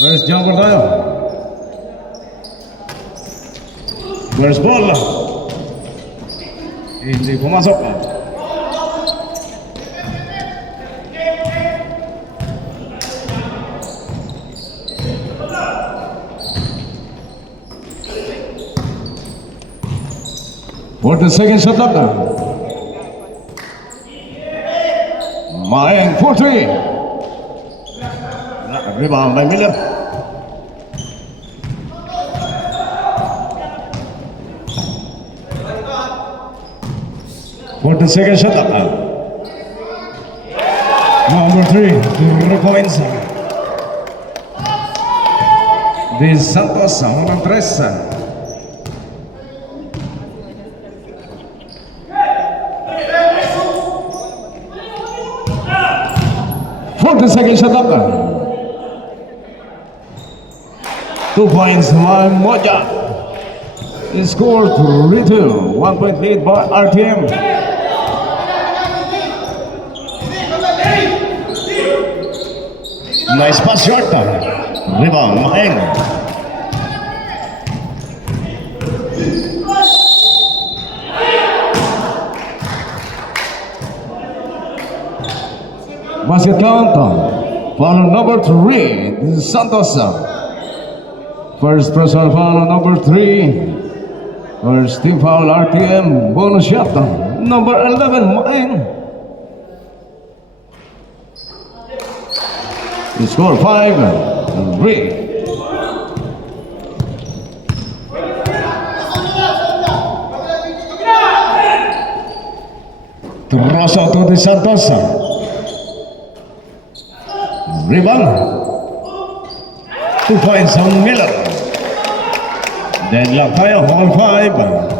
First jumper tayo. First ball. Hindi pumasok. For the second shot up there. Maeng 4-3. Rebound by Miller. For the second shot up. Number 3, 3 points. De Santos, 1-3. For the second shot up. 2 points by Moja. He scored 3-2. 1 point lead by RTM. Nice pass short. Rebound, Maeng. Basket count. Foul number 3. This is Santos. First personal foul number 3. First team foul RTM. Bonus shot. Number 11, Maeng. He scored 5-3. Throws out to the Santos. Rebound. 2 points on Miller. Deadlock tayo, all 5.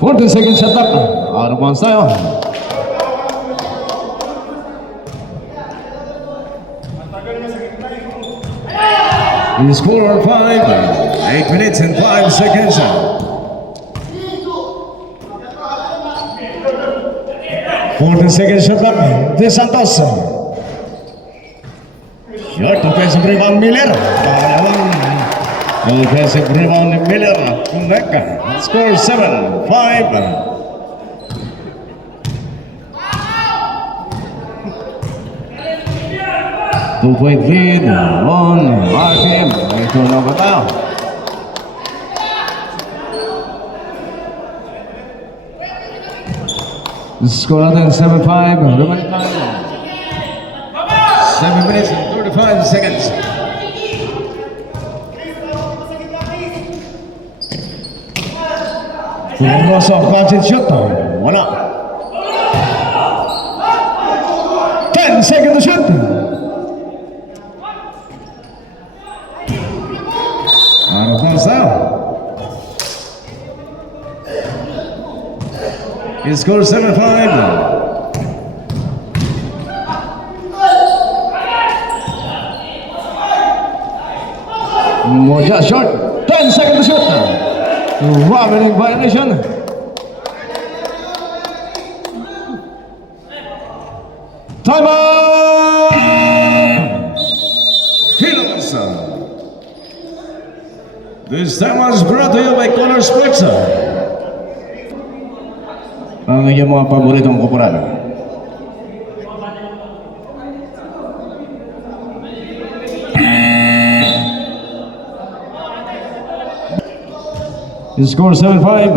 For the second shot up. Out of bounds tayo. He scored 5. 8 minutes and 5 seconds. For the second shot up, De Santos. Short offensive rebound Miller. Offensive rebound Miller. Connect. Score 7-5. Two-point lead on RTM. Ito na ba tayo? Score natin 7-5. Remind tayo. 7 minutes and 35 seconds. Rosso, catch shot. Wala. 10 seconds to shoot. Out of bounds now. He scores 7-5. Moja short. 10 seconds to shoot. Robbing violation. Time out! Philips. This time was brought to you by Color Sports. Ang iyong mga paboritong koporal. He scored 7-5.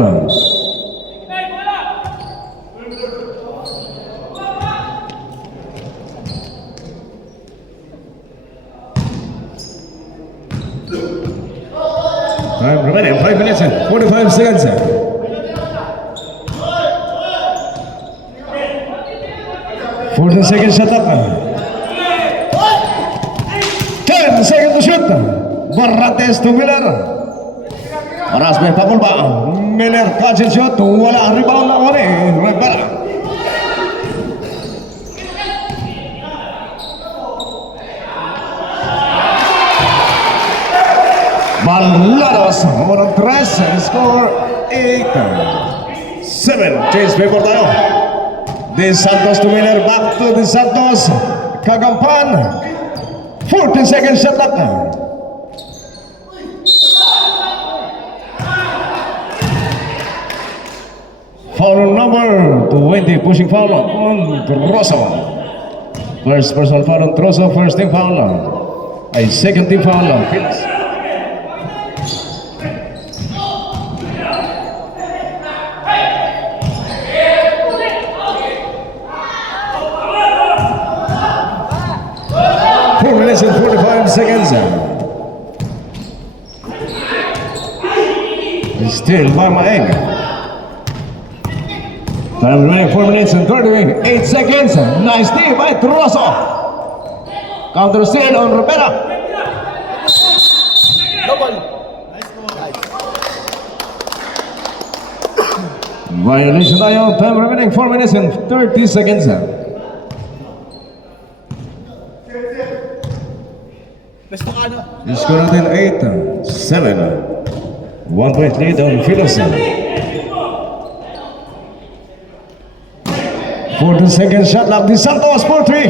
Time remaining 5 minutes and 45 seconds. For the second shot up. 10 seconds to shoot. Barates to Miller. Maras may papulba. Miller catch and shot. Wala rebound na wala. Rivera. Balados. 1-3. Score 8. Change paper tayo. De Santos to winner. Back to De Santos. Kagampan. 14 seconds shot clock. Foul number 20. Pushing foul on Trozo. First personal foul on Trozo. First team foul. Ay second team foul on Phillips. Minutes and 45 seconds. Still by Maeng. Time remaining 4 minutes and 38 seconds. Nice D by Trozo. Counter steal on Rivera. Double. Violation tayo. Time remaining 4 minutes and 30 seconds. Basta ka ano? Score natin 8-7. 1 point lead on Philos. 14 seconds shot clock. De Santos for 3.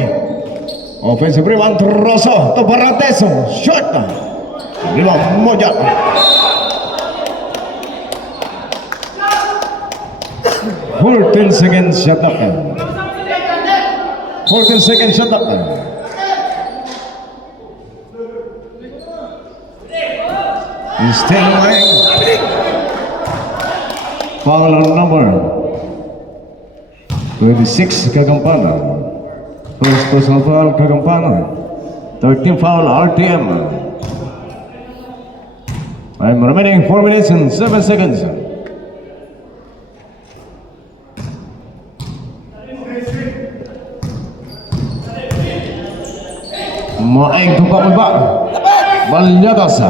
Offensive rebound Trozo to Barrantes. Shot. Rebound Moja. 14 seconds shot clock. 14 seconds shot clock. He's still away. Foul on number 26, Kagampana. First personal foul, Kagampana. 13 foul, RTM. I'm remaining 4 minutes and 7 seconds. Maeng tumpak ulba. Balyatas.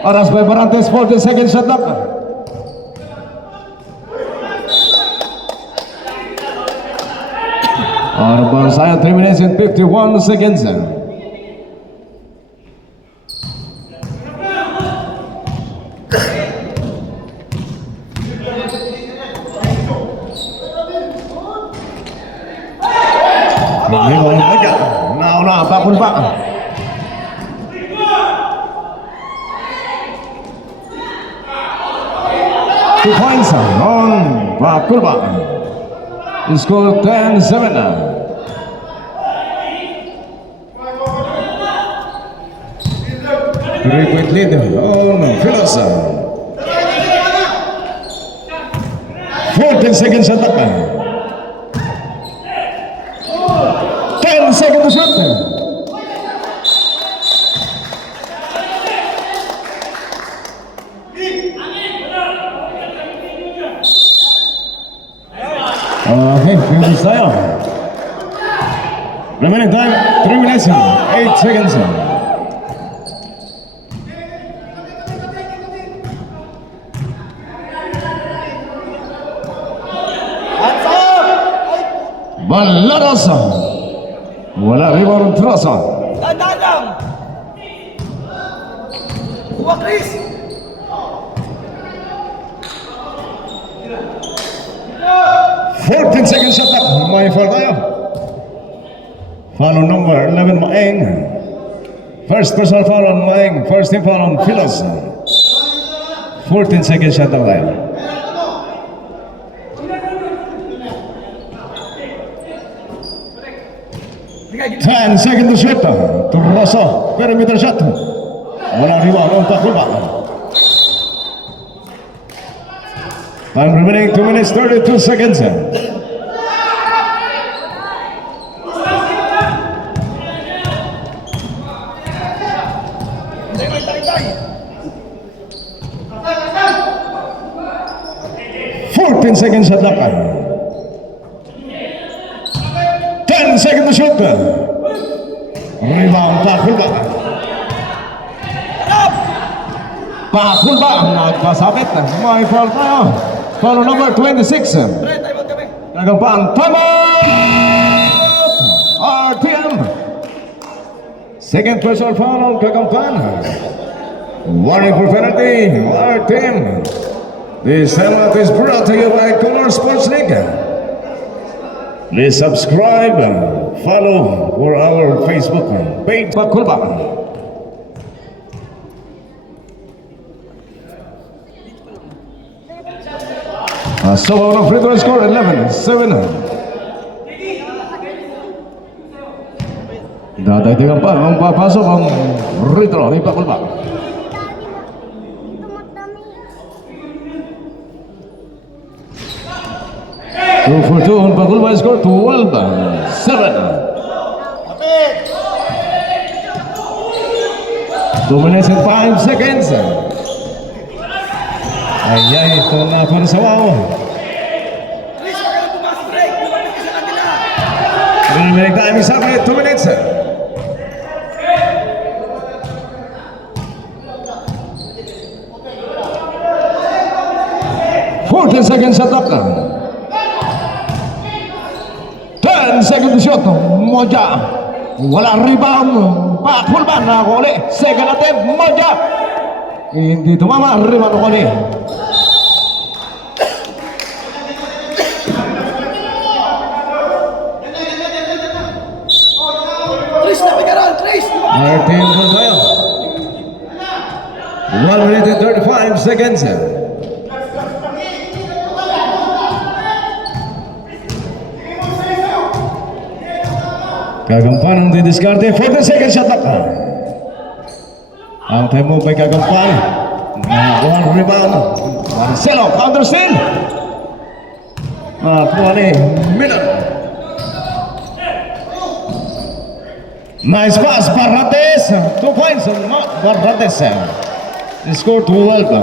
Aras by Barrantes, 40 seconds shot clock. Arbang saya 3 minutes and 51 seconds. Now, bakul pak. 2 points on Bakulba. Score 10-7. Three-point lead on Philos. 14 seconds shot clock. 10 seconds to shoot. Okay, finish tayo. Remaining time, 3 minutes and 8 seconds. Balados. Wala rebound Trozo. Tandaan lang! Kuha, Chris! Fourteen seconds shot clock. May foul tayo. Foul on number 11, Maeng. First personal foul on Maeng. First team foul on Philos. 14 seconds shot clock tayo. Bigay, 10 seconds to shoot. Trozo. Perimeter shot. Wala rebound on Bakulba. Time remaining 2 minutes 32 seconds. tayo. 14 seconds shot clock. 10 seconds to shoot. Rebound Bakulba. Bakulba nagkasabit. May foul tayo. Foul number 26. Pre, tayo kami. Nagkampaan. Time out! RTM. Second personal foul on Kagampan. Warning for penalty. RTM. This time out is brought to you by Colors Sports League. Please subscribe, follow for our Facebook page. Pakulba. So our free throw score 11-7. Dadagdagan pa ang papasok ang retro ni Pakulba. Two for two on Pakulba score 12-7. 2 minutes and 5 seconds. Ay, ito na para sa wow. Chris, wag ka na pumasok, break. Lumapit ka sa kanila. Remaining time is up at 2 minutes. Seconds shot up. 10 seconds shot. Moja. Wala rebound. Pakulba na uli. Second attempt. Moja. Hindi tumama. Rebound uli. Chris, napikaran, Chris. Our team will go. 1 minute and 35 seconds. Kagampanan di diskarte. 40 seconds shot up. Ang time mo kay Kagampan. One rebound. Marcelo, counter steal. Kuha ni Miller. Nice pass, Barrates. 2 points on Barrates. He scored 12.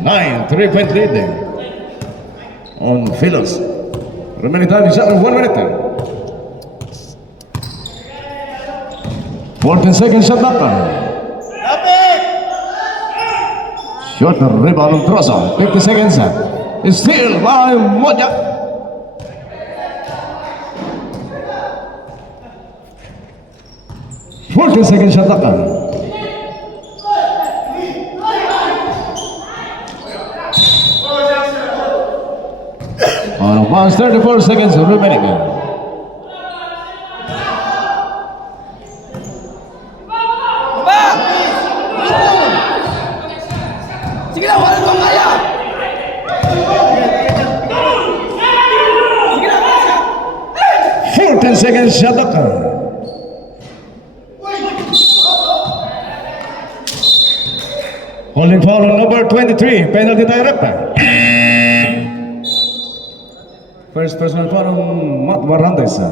9 3-point lead on Philos. Remaining time is 1 minute. 14 seconds shot up. Shot rebound on Trozo. 50 seconds. Steal by Moja. Seconds shot up. On 34 seconds remaining. Baba! Sige na, wala naman kaya. Sige na, kaya. 14 seconds shot up. Holding foul on number 23, penalty direct. First personal foul on Matt Barrantes.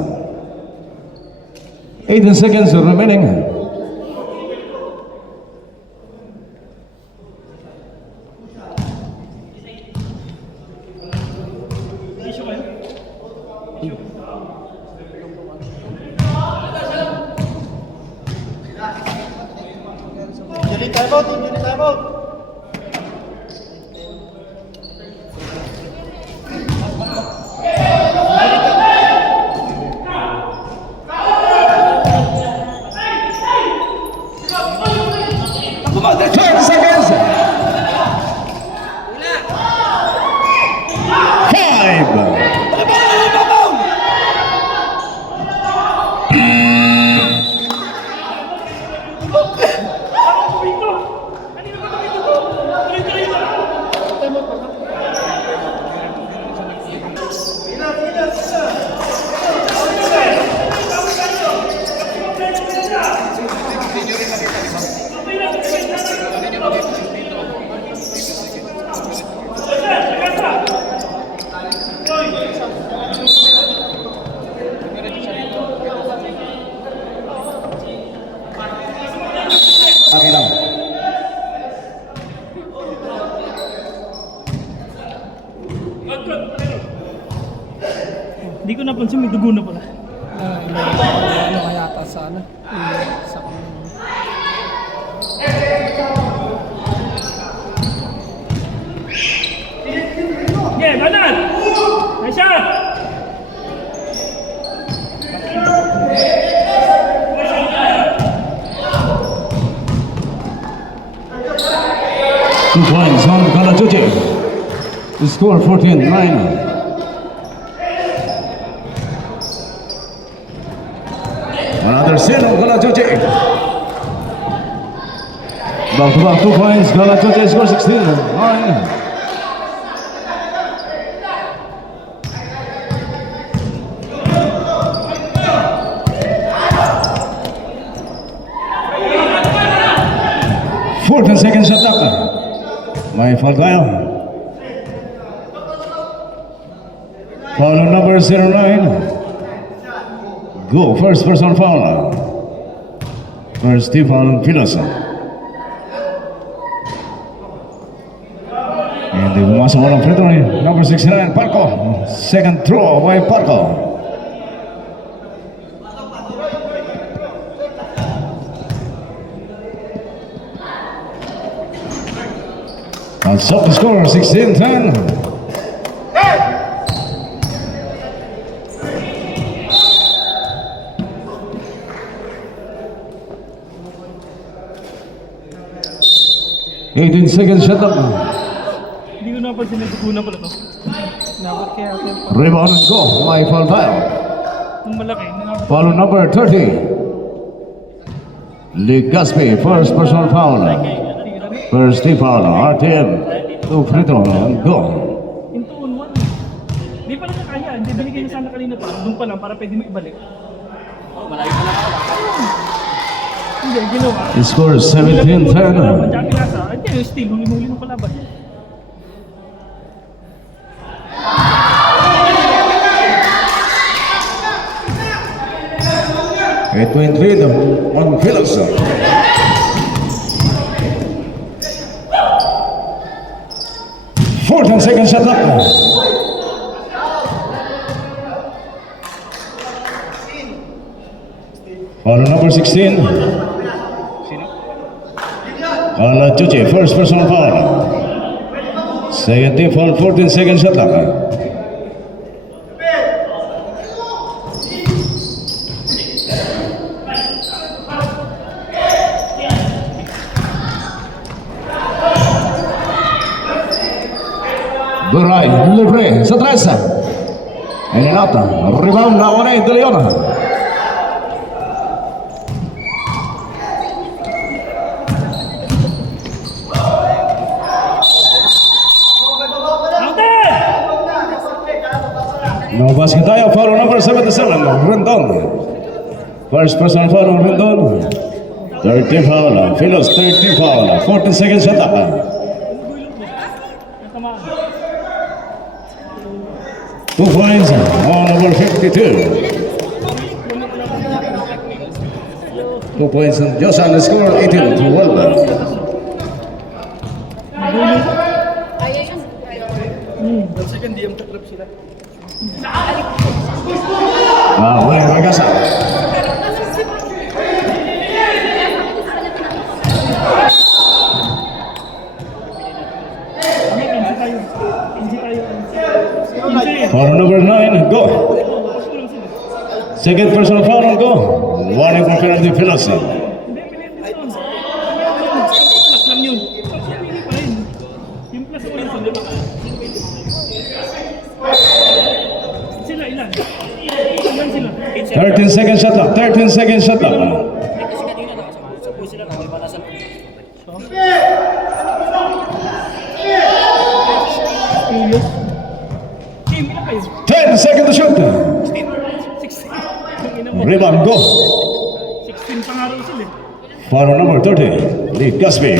18 seconds remaining. Kumanda, 12 seconds. 5. babaw! Hindi ko napansin, may dugo na pala. Ano kaya ata sa ano? Sa Yeah, banan! Nice shot! Two points on Kalachuchi. The score 14-9. Another set of Galachoche. Back-to-back 2 points. Galachoche score 16-9. Fourth and second shot up. May foul tayo. Foul on number 09. Go, first person foul. First team foul on Pilosa. And the pumasok mo ng free throw ni number 69, Parco. Second throw by Parco. That's up the score, 16-10. Eighteen seconds shot up. Hindi ko napansin na dugo na pala to. Nabot kaya ako yung Rebound and go. May foul tayo. Yung malaki. Foul on number 30. Lee Gaspi, first personal foul. First team foul, RTM. Two free throw and go. Yung 2-on-1. Hindi pala na kaya. Hindi binigay na sana kanina pa. Doon pa lang para pwede mo ibalik. Hindi, ginawa. The score is Kalaban, 17-10. tsaka pinasa. Hindi, yung steal. Huli-huli mo kalaban. 8-point lead on Phillips. Fourth and second shot up. Foul number 16. Kala Chuchi, first personal foul. Second team foul, 14 second shot up. Duray, libre, sa tres. Elinata, rebound na una De Leon. No basket tayo, foul number 77, Rendon. First person foul on Rendon. 30 foul, Philos 30 foul, 14 seconds shot up. Natamaan. 2 points, all over 52. 2 points and Josan score 18 to 12. second DM taklap sila. Wala magasa. Foul number 9, go. Second personal foul on go. Warning for penalty Philos. Plus lang yun. Pili pa rin. Yung plus mo yun sa lima. Sila ilan? Ilan sila? 13 seconds shot up. 13 seconds shot up. Julius? Team, ilan kayo? 10 seconds to shoot. 16. Rebound, go. 16 pa nga raw sila eh. Foul number 30, Lee Gaspi.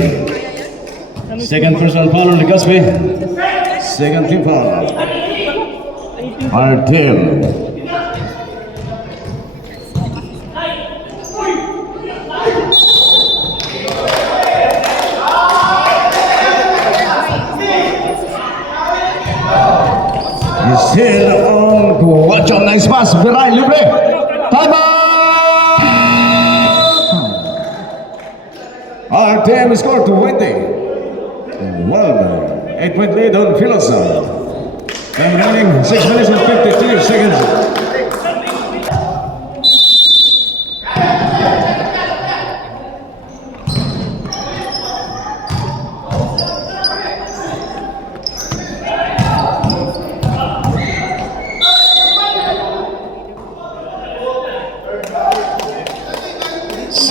Second personal foul on Lee Gaspi. Second team foul. Our team. He's still on to watch on nice pass. Viray, libre. Time out! Our team scored 20. Well, 8-point lead on Philos. Time running 6 minutes and 53 seconds.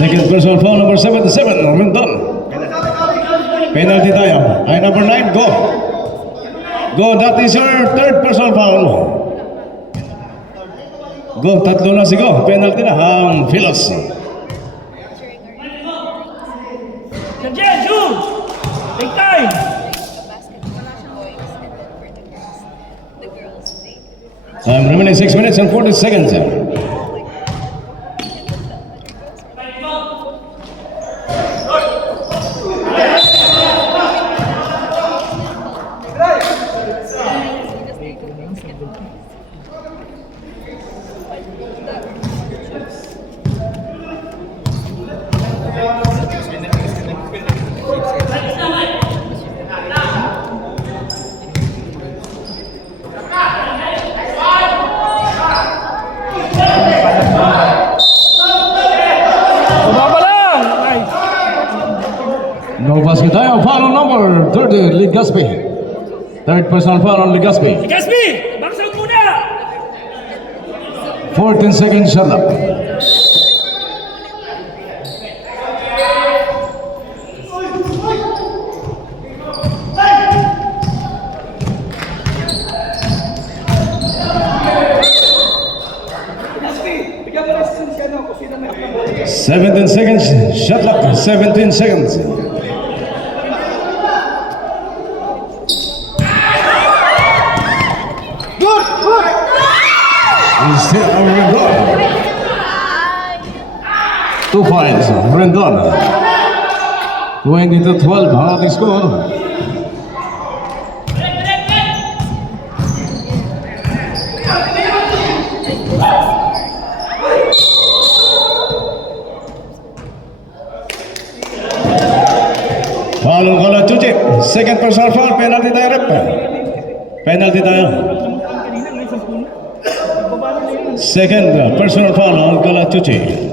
Second personal foul, number 77, Rendon. Penalty tayo. Ay, number 9, go. Go, that is your third personal foul. Go, tatlo na si Go. Penalty na ang Philos. Nandiyan, shoot! Take time! Time remaining 6 minutes and 40 seconds. Baba lang! Nice! No basket tayo. Foul on number 30, Ligaspi. Third personal foul on Ligaspi. Gaspi! Box out muna! 14 seconds shot up. Bigyan mo na si Siano kung sino may hapon. 17 seconds shot up. 17 seconds. He's still on Rendon. 2 points, Rendon. 20-12 ang ating score. Foul on Colachuchi. Second personal foul, penalty tayo rep. Penalty tayo. Kanina, ngayon sa puno. Baba na yun. Second personal foul on Colachuchi.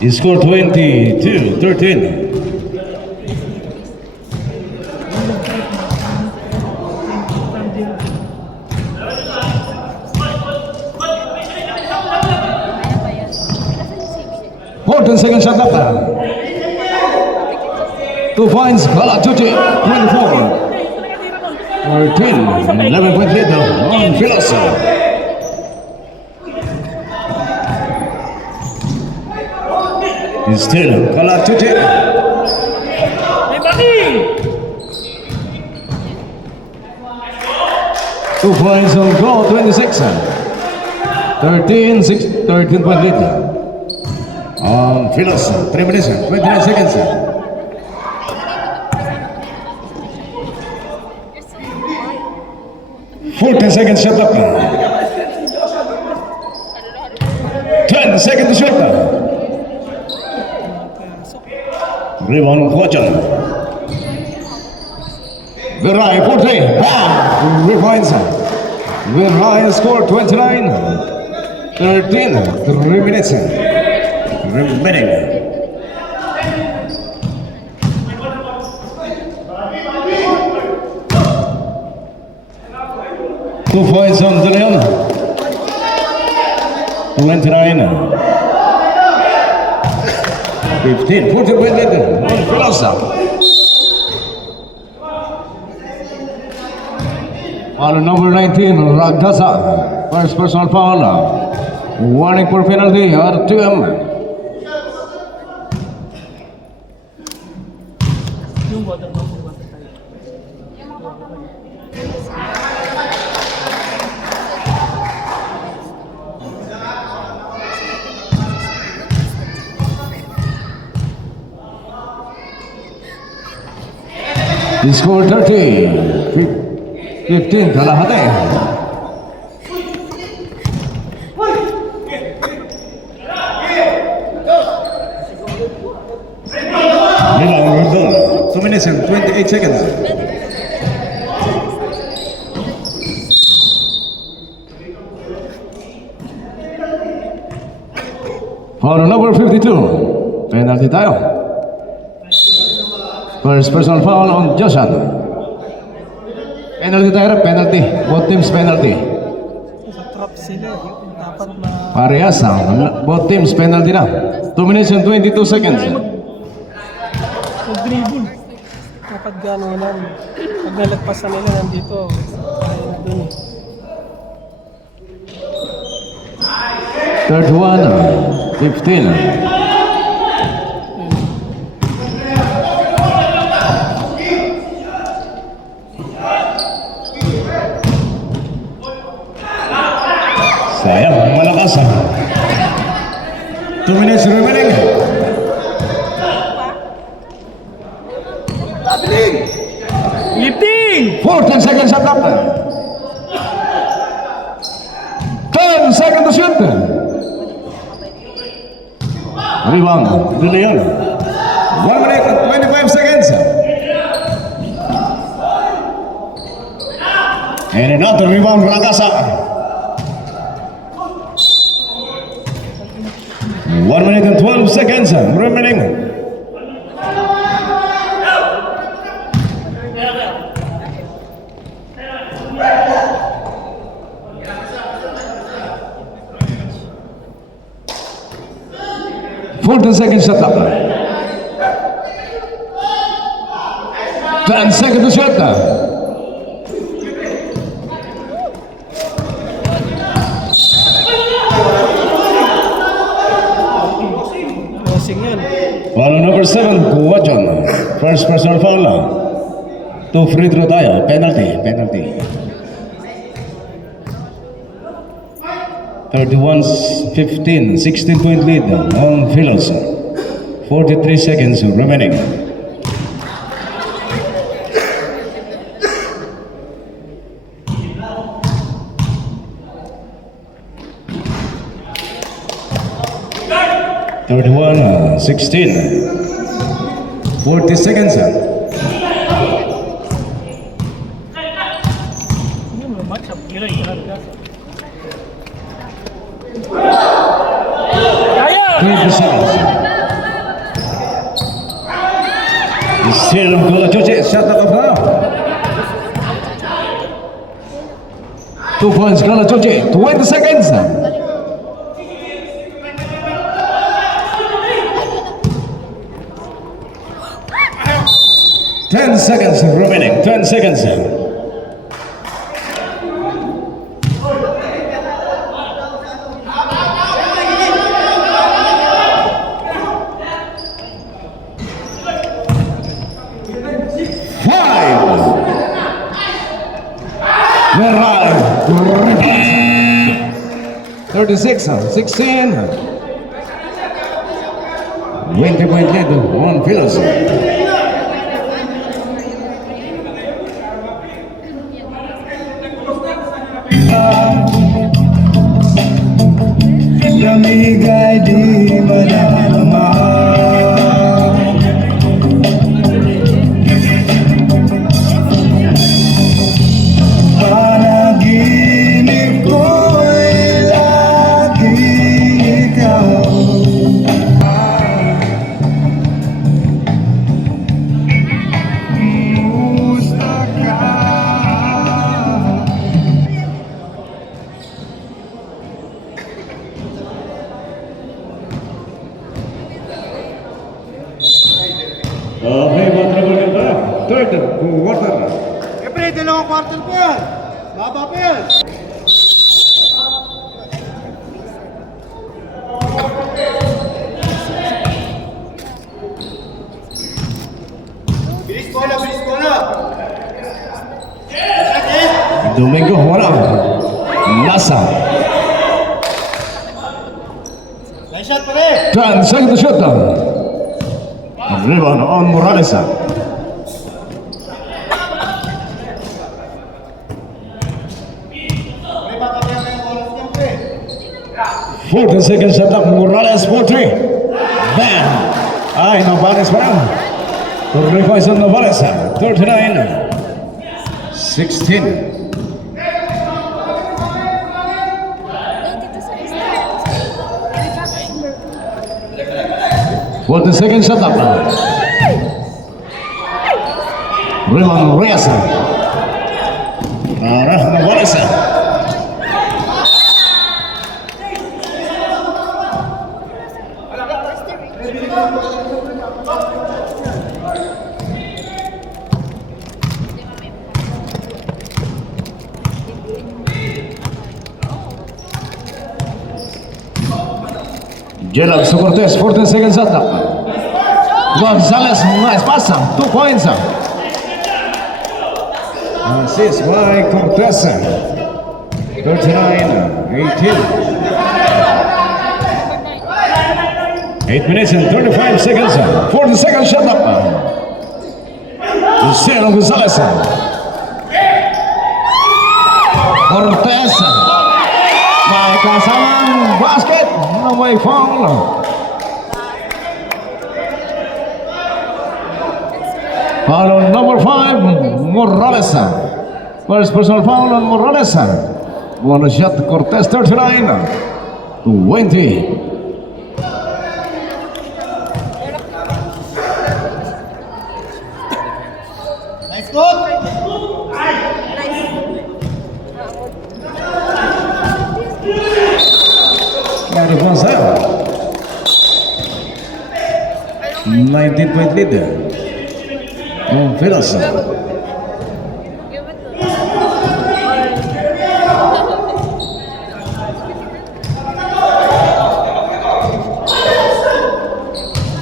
He scored 22-13. Fourteen seconds shot left. 2 points, Colachuchi, 24. 13, 11 point lead on Philos. He's still Colachuchi. May baki! 2 points on goal, 26. 13 point lead. On Philos, 3 minutes, 29 seconds. Fourteen seconds shot up. 10 seconds to shoot. Rebound Huachan. Virai, 40. Bam! Rebounds. Virai scored 29. 13. 3 minutes remaining. Two points on De Leon. 29. 15. 14 point lead on Philosa. Foul number 19, Ragasa. First personal foul. Warning for penalty, R2M. Yung water bomb mo ba tayo? He scored 30. 15, kalahati. Nilang Rondon. 2 minutes and 28 seconds. Foul on number 52. Penalty tayo. First personal foul on Josan. Penalty tayo, penalty. Both teams penalty. Sa trap sila. Dapat na Parehas both teams penalty na. 2 minutes and 22 seconds. Mag-dribble. dapat gano'n. Pag nalagpasan nila nandito, kaya na dun eh. Third one, 15. Sayang, malakas 2 minutes remaining. Lifting! 14 seconds at up. 10 seconds to shoot. Rebound, De Leon. 1 minute and 25 seconds. And another rebound, Ragasa. 1 minute and 12 seconds remaining. Fourteen seconds shot clock. 10 seconds to shot. Bossing yan. Foul number 7, Kuwajon. First personal foul. 2 free throw tayo. Penalty. 31-15, 16-point lead on Philos. 43 seconds remaining. Thirty-one, 16. 40 seconds. Ini belum match up, kira harga. Kaya! 20 seconds. Still Gola Joce, shot clock off now. 2 points, Gola Joce, 20 seconds. 10 seconds remaining. 10 seconds. Five. Merah. 36, 16. 20-point lead on Philos. Lamigay di madama. Panaginip ko'y lagi ikaw. Musta ka? Okay, matragal nito. Third quarter. Siyempre, dalawang quarter pa yan. Baba pa yan. Bilis ko na. Domingo, wala. Nasa. Nice shot pa rin. 10 seconds to shoot. Rebound on Morales. May makabiyak ng oras niyan, pre. 14 seconds shot up Morales for 3. Bam! Ay, Novales pa lang. To revise on Novales. 39. 16. 40 seconds shot up. Raymond Reyes. Rahman Wallace. Gerald Cortez, 14 seconds shot up. Gonzalez, nice pass, 2 points. Assist by Cortez. 39-18. 8 minutes and 35 seconds. 40 seconds shot up. Lucero Gonzalez. Cortez. May kasamang basket na may foul. Foul on number 5, Morales. First personal foul on Morales. One shot, Cortez, 39-20. Out of 19-point lead. Philos.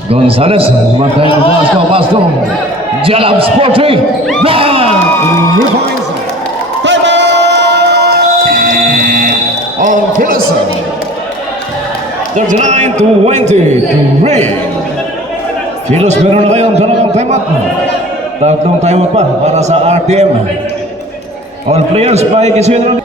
Gonzalez, matay ng Pasto. Jalab Sporty. Down! Refines. Timeout! On Philos. 39-23. Philos, meron na kayong dalawang timeout. Tatlong timeout pa para sa RTM. All players by Isidro.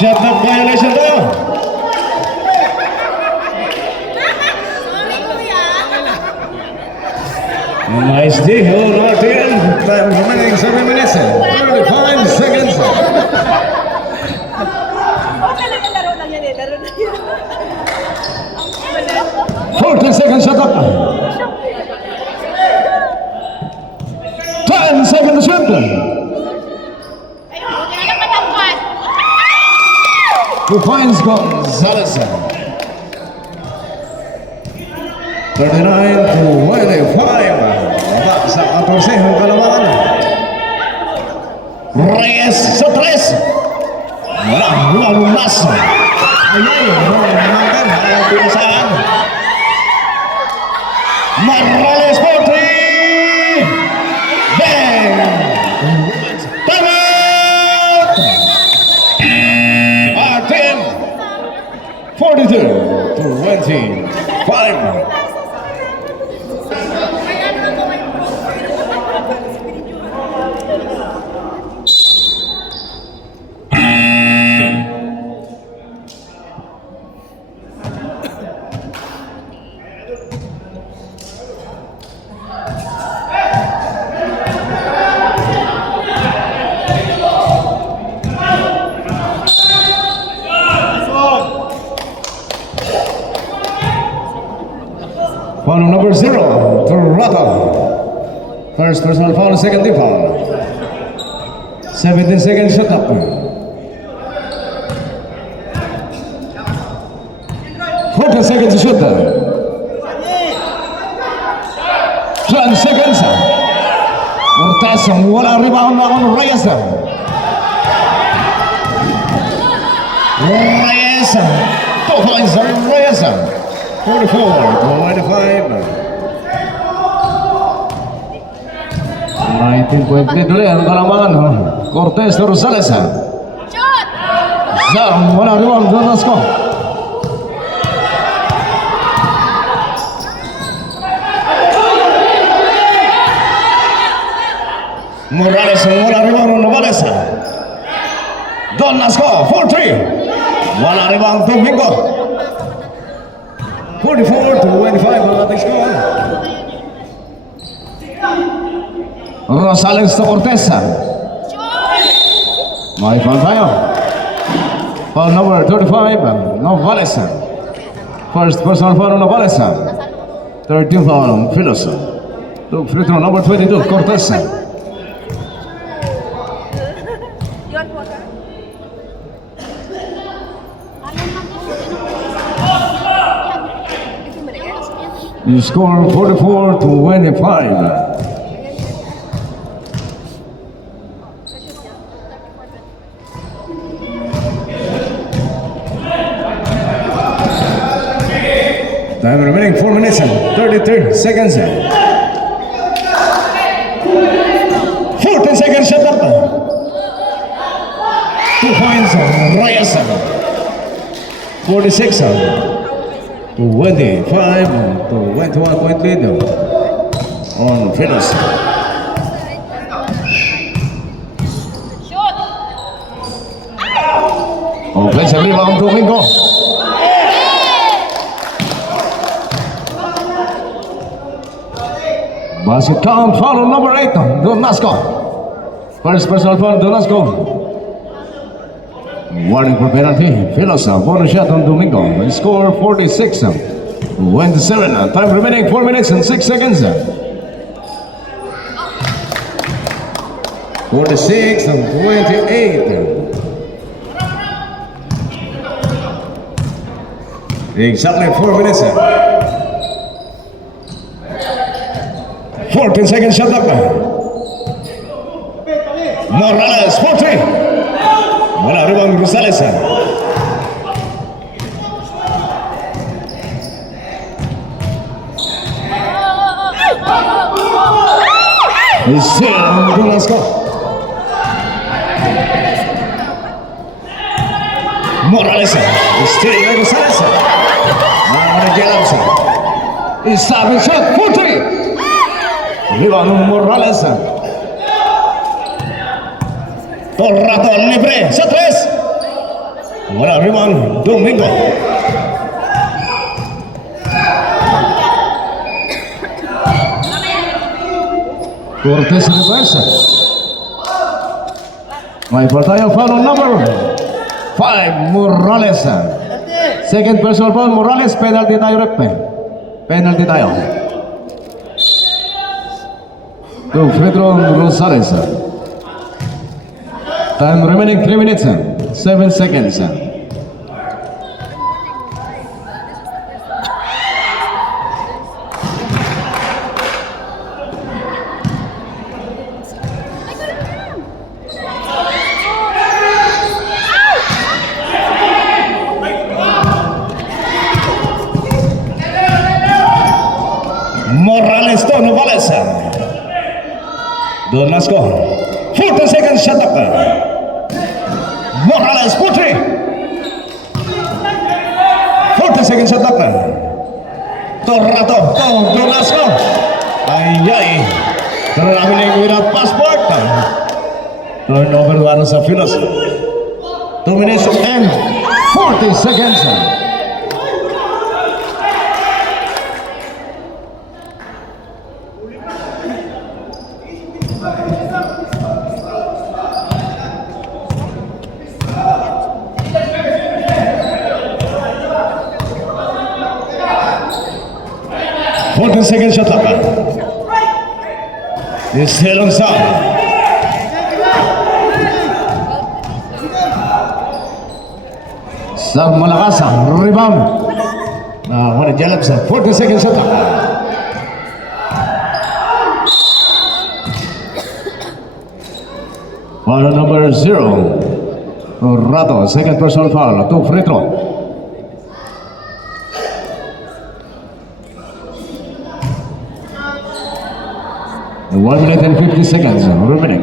Shot clock violation tayo. Nice D. Hold on to it. Time remaining 7 minutes. 35 seconds. Okay lang, laro lang yan eh. Laro lang yan. 14 seconds shot up. 10 seconds to shoot. Who finds Gonzalez? 39-25. Baba sa 14 ang kalamangan. Reyes sa 3. Lalunas. Ayay, naman. Ayaw pinasaan. Morales for 3. Bang! Time out! 42-25. Foul number 0, Torrata. First personal foul, second team foul. 17 seconds shot up. 14 seconds to shoot. 10 seconds. Cortez, wala rebound na on Reyes. Reyes. 2 points on Reyes. 44-25. 19-point lead ulit ang kalamangan. Cortez Rosales. Shot! Zam, wala rebound. Donas ko. Morales wala rebound Novales. Don Nasco 4-3. Wala rebound Domingo. 44-25 ang ating score. Rosales to Cortez. May foul tayo. Foul number 35, Novales. First personal foul on Novales. 13th foul on Philos. Free throw number 22, Cortez. You score 44-25. Time remaining 4 minutes and 33 seconds. 14 seconds shot up. 2 points, Reyes. 46, 25 to 21 point lead on Philos. Offensive rebound Domingo. Basket count, foul on number 8, Don Nasco. First personal foul, Don Nasco. Warning for penalty. Philos, bonus shot on Domingo. Score 46-27. Time remaining 4 minutes and 6 seconds. 46-28. Exactly 4 minutes. 14 seconds shot up. Morales 4-3. Wala rebound Rosales. Still on Nasco. Morales still Rosales. Isabi shot 4-3. Rebound Morales. Torrato libre sa 3. Wala rebound Domingo. Cortez reversa. May foul tayo, foul on number 5, Morales. Second personal foul, Morales. Penalty tayo, rep. Penalty tayo. To Pedro Rosales. Time remaining 3 minutes, 7 seconds. Morales to Novales. Don Nasco. 14 seconds shot up. Morales Putri. 40 seconds shot up. Torrato to Don Nasco. Ay. Traveling without passport. Turnover one sa Philos. 2 minutes and 40 seconds. Second shot up. Is still on side. Sa malakas rebound. Wala jalap sa 40 seconds shot up. Foul number 0. Rato, second personal foul, 2 free throw. 1 minute and 50 seconds remaining.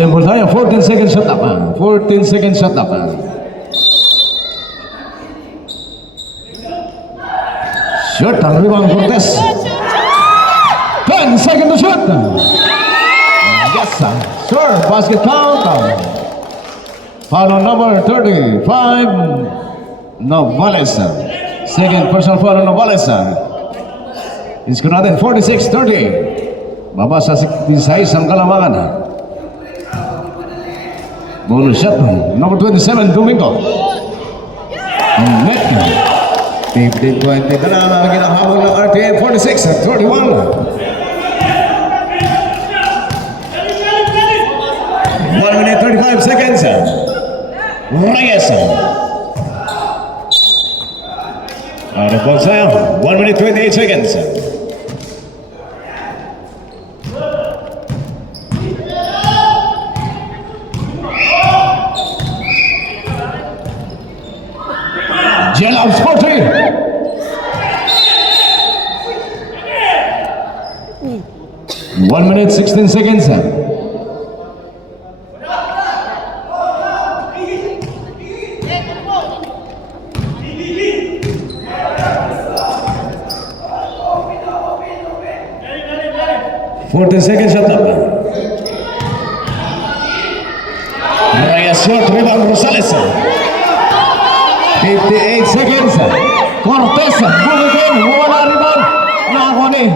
Simple tayo, 14 seconds shot up. 14 seconds shot up. Shoot, ang rebound Cortez. 10 seconds to shoot. Yes, sir. Basket count. Foul on number 35. Novales. Second personal foul on Novales. Isko natin 46-30. Baba sa 16 ang kalamangan. Bonus shot. Number 27, Domingo. Net. 15-20 na lang ang ginahabol ng RTA 46-31. 1 minute 35 seconds. Reyes. Out of bounds now. 1 minute 28 seconds. Jelab Sporty. 1 minute 16 seconds. Seconds shot up. Reyes short, rebound Rosales. 58 seconds. Cortez, good again, wala rebound. Nakakuha ni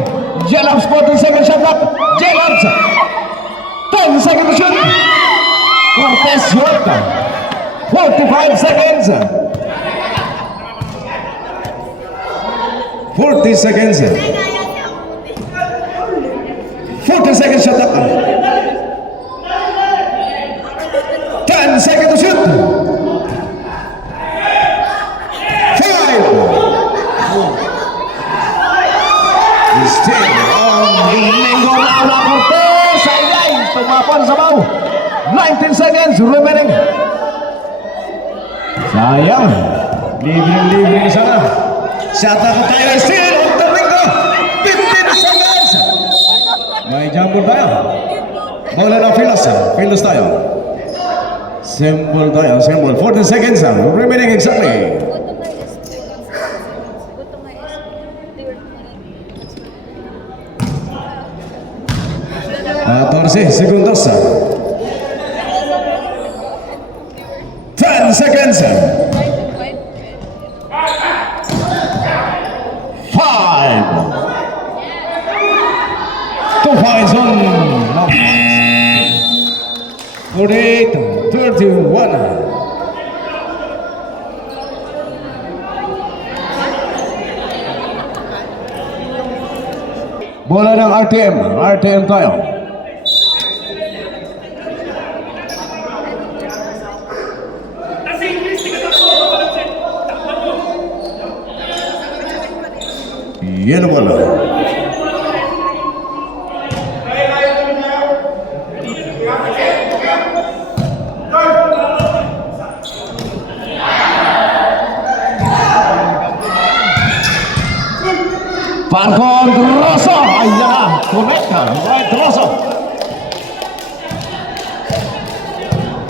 Jelabs, 14 seconds shot up. Jelabs, 10 seconds to shoot. Cortez short, 45 seconds. 40 seconds. 40 seconds shot up. 10 seconds to shoot. 5. Still on Domingo Laura Cortez. Ay, tumapon sa baw. 19 seconds remaining. Sayang. Libre sana. Shot up tayo. Still on Domingo. 15 seconds. May jumble tayo. Bola na Filos tayo. Simple tayo, simple. 14 seconds remaining exactly. 14 segundos. 10 seconds. 5. 2 points on. 48-31. Bola ng RTM tayo. Yellow bola. Parkon Rosso, ayan na, connect na, right Rosso.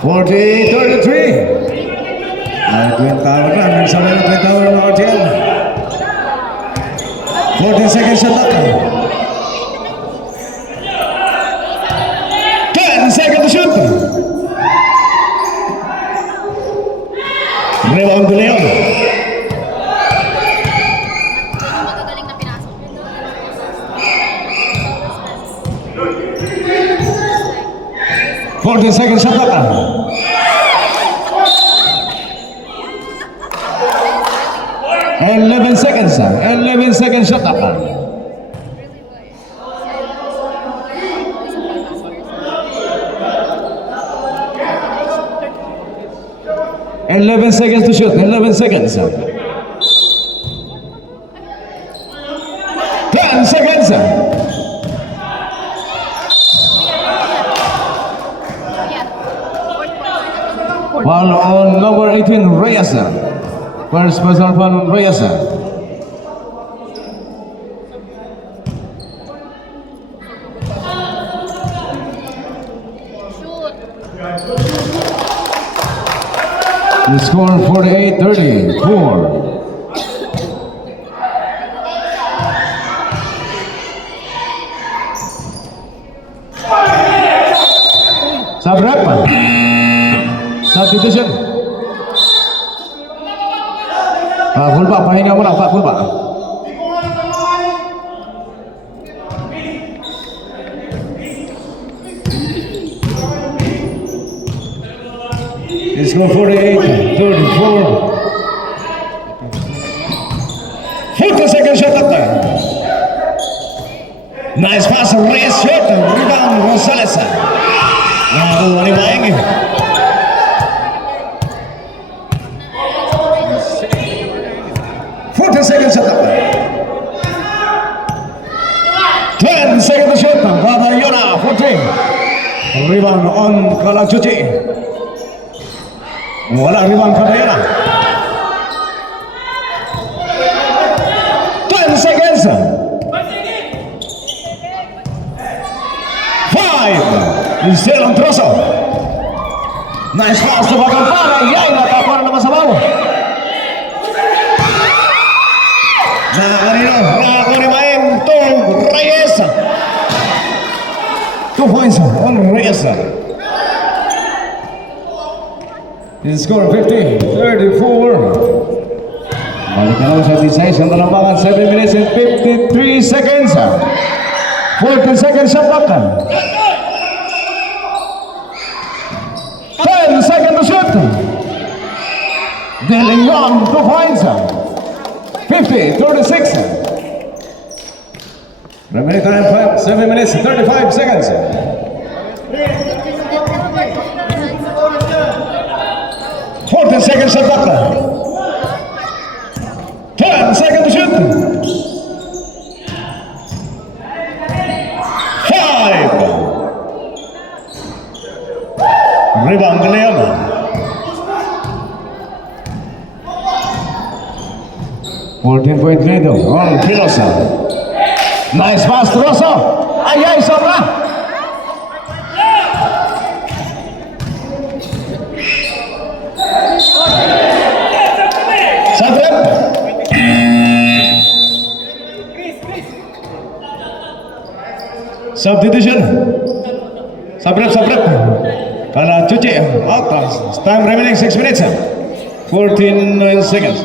40-33. Twin Tower na, nagsama ng Twin Tower ng RTL. 14 seconds shot up. 10 seconds to shoot. Rebound to Leon. Magagaling na pinasok. 14 seconds shot up. 11 seconds. 11 seconds shot up. 11 seconds to shoot. 11 seconds. 10 seconds. Foul on number 18, Reyes. First personal foul on Reyes. Shoot. The score 48-34. Sabrap. Substitution. Pakul Pak, pahinga muna, Pakul Pak. It's score 48-34. 40-second shot up there. Nice pass, race shot, rebound Rosales. Nakuha ni Maeng. 40 seconds shot up there. 10 seconds shot, Baba Yona, 14. Rebound on Kalangchuchi. Wala rebound pada Yona. 10 seconds. 5. Still on Troso. Nice pass to Bagampana. Yay, nakakuha naman sa bawah. Nakakuha ni Maeng to Reyes. 2 points on Reyes. The score 50-34. Balik na lang sa 16 ang talambakan. 7 minutes and 53 seconds. 14 seconds shot clock. 10 seconds to shoot. De Leon, 2 points. 50-36. Remaining time 7 minutes 35 seconds. 14 seconds shot clock. 10 seconds to shoot. 5. Rebound De Leon. 14-point lead on Pilosa. Nice pass to Rosso. Ay, sobra. Sabrap. Substitution. Sabrap. Para Chuchi. Out. Time remaining 6 minutes. 14 seconds.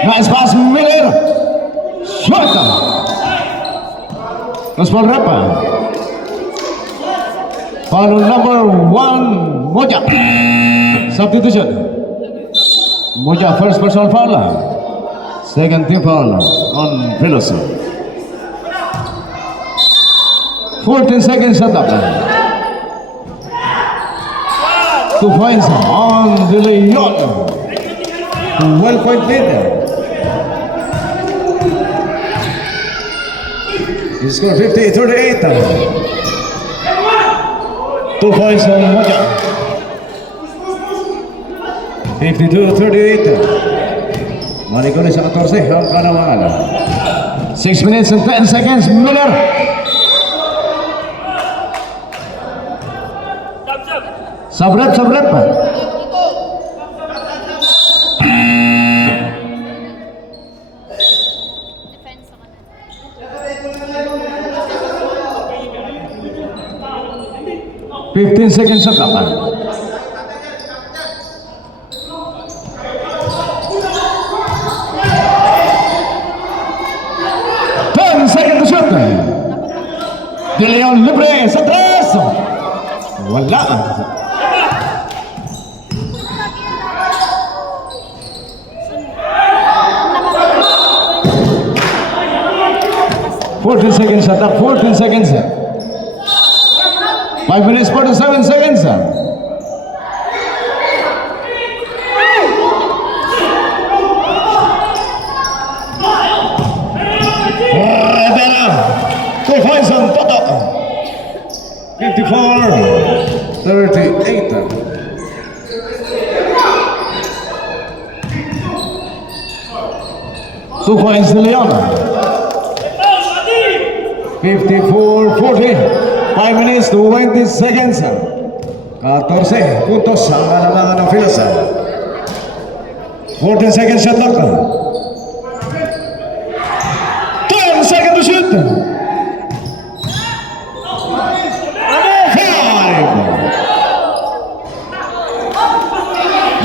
Nice pass, Miller. Shot. Respond Rapa. Foul number 1, Moja. Substitution. Moja first personal foul. Second team foul on Veloso. 14 seconds shot up. 2 points on De Leon. 12-point lead. He scored 50-38. 2 points on Moja. 52-38. Malikoni sa 14 ang kanamangan. 6 minutes and 10 seconds. Miller. Sabrap. Defense naman. 15 seconds sa takan. Second to shoot. De Leon libre sa 3. Wala. Fourteen seconds shot up. 14 seconds. 5 minutes 47 seconds. Rivera. 2 points on Toto. 54. 2 points to Leon. 54-40. 5 minutes to 20 seconds. 14 puntos ang alamangan ng Philos. 14 seconds shot clock. 10 seconds to shoot. 5.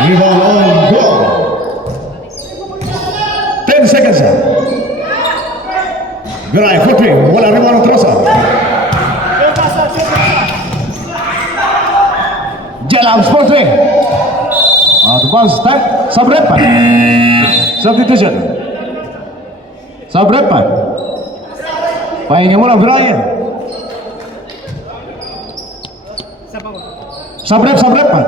Rebound on goal. 10 seconds. Gerai, 4-3. Wala rebound ng Trosa. Jalams 4-3. Advance time. Sabrepan. Substitution. Sabrepan. Pahinga mo lang, Brian. Sabrepan.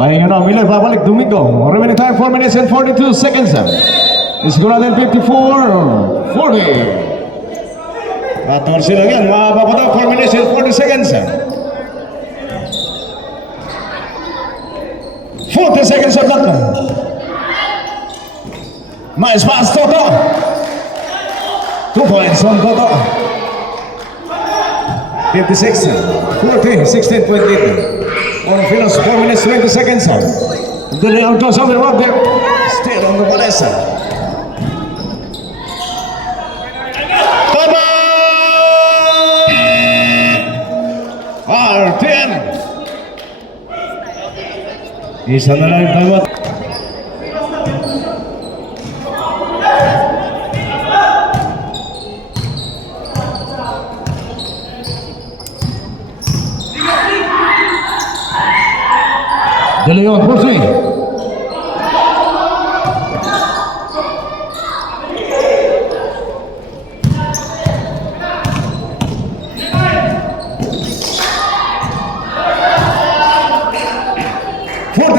Pahinga na, Miller, babalik, Domingo. Remaining time, 4 minutes and 42 seconds. Isiguro natin 54-40. 14 lang yan, mababataw, 4 minutes and 40 seconds. 40 seconds shot clock. Mais pass, Toto. 2 points on Toto. 56-40, 16-28. On Philos, 4 minutes 20 seconds. The Leon goes on the road there. Still on the Vanessa. Tama! R10. Isa na lang yung timeout. De Leon, full swing.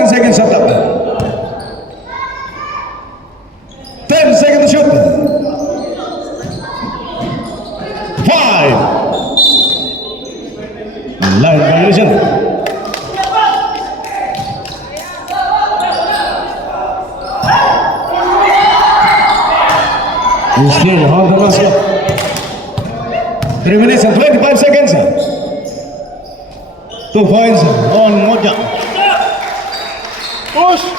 Seconds shot up. 10 seconds to shoot. 5. Line violation. He's still on the basket. 3 minutes and 25 seconds. 2 points on Moja. Push!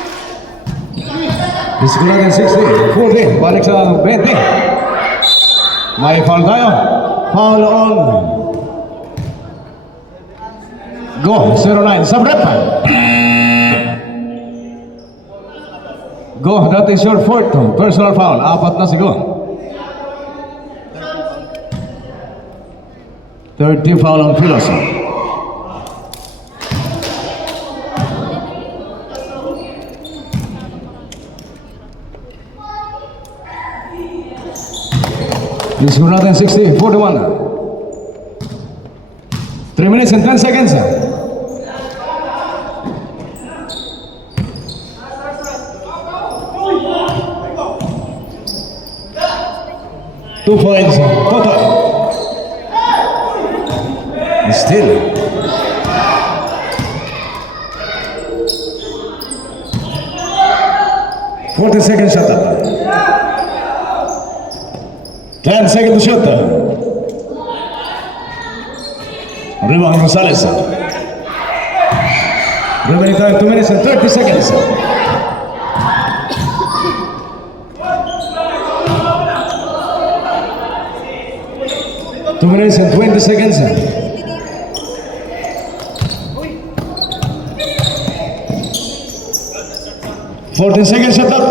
Isiguro natin 60, 40, balik sa 20. May foul tayo. Foul on. Go, 09, Sabrepan. Go, that is your fourth personal foul. 4 na siguro. 30 foul on Philos. Isiguro natin 60, 41. 3 minutes and 10 seconds. Two points total. Still. Forty seconds shot up. 10 seconds to shoot. Rebound Rosales. Remaining time 2 minutes and 30 seconds. Two minutes and 20 seconds. 14 seconds shot up.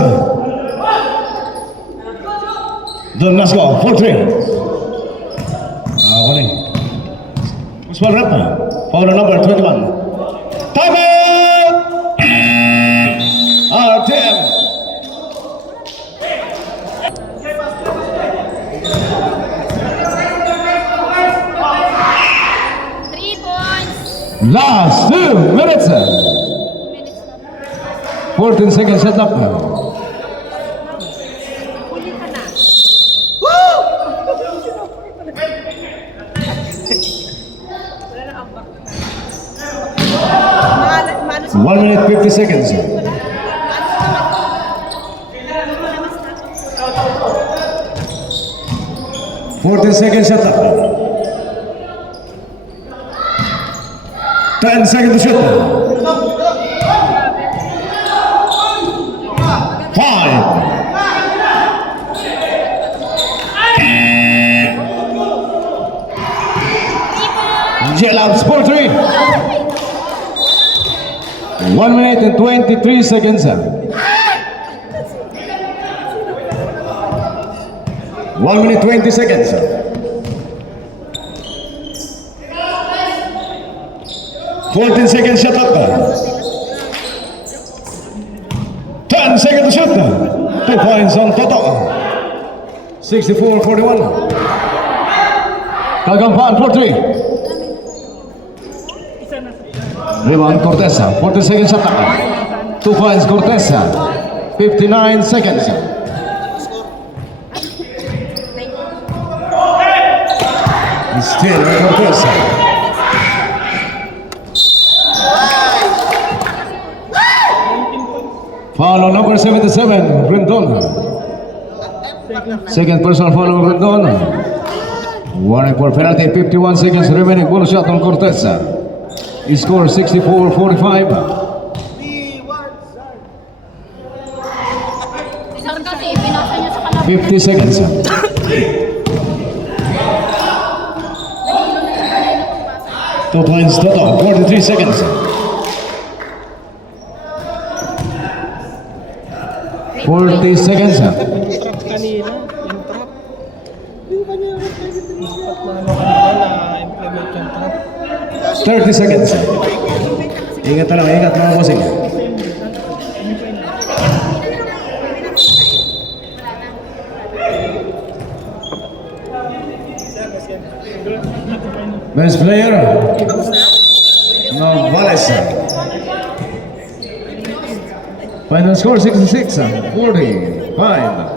Don Nasco, 4-3. Warning. Usman Rappa, foul number 21. Time out! R10. Last 2 minutes. 14 seconds shot up. 1 minute 50 seconds. 14 seconds shot clock. 10 seconds to shoot. 5. Jelabs for 3. 1 minute and 23 seconds. 1 minute 20 seconds. 14 seconds shot up. 10 seconds to shoot. 2 points on total. 64-41. Kagampahan for 3. Isa na. Rebound Cortesa. 40 seconds shot up. 2 points Cortesa. 59 seconds. Still Cortesa. Foul on number 77, Rendon. Second personal foul on Rendon. Warning for penalty, 51 seconds remaining. Bonus shot on Cortesa. He scores 64-45. Sir kasi, pinasa niya sa kalaban. 50 seconds. 2 points total, 43 seconds. 40 seconds. Yung trap kanina, yung trap. Dapat na ano kanina na-implement yung trap. 30 seconds. Ingat lang, ingat mga bossing. Best player, Novales. Final score 66-45.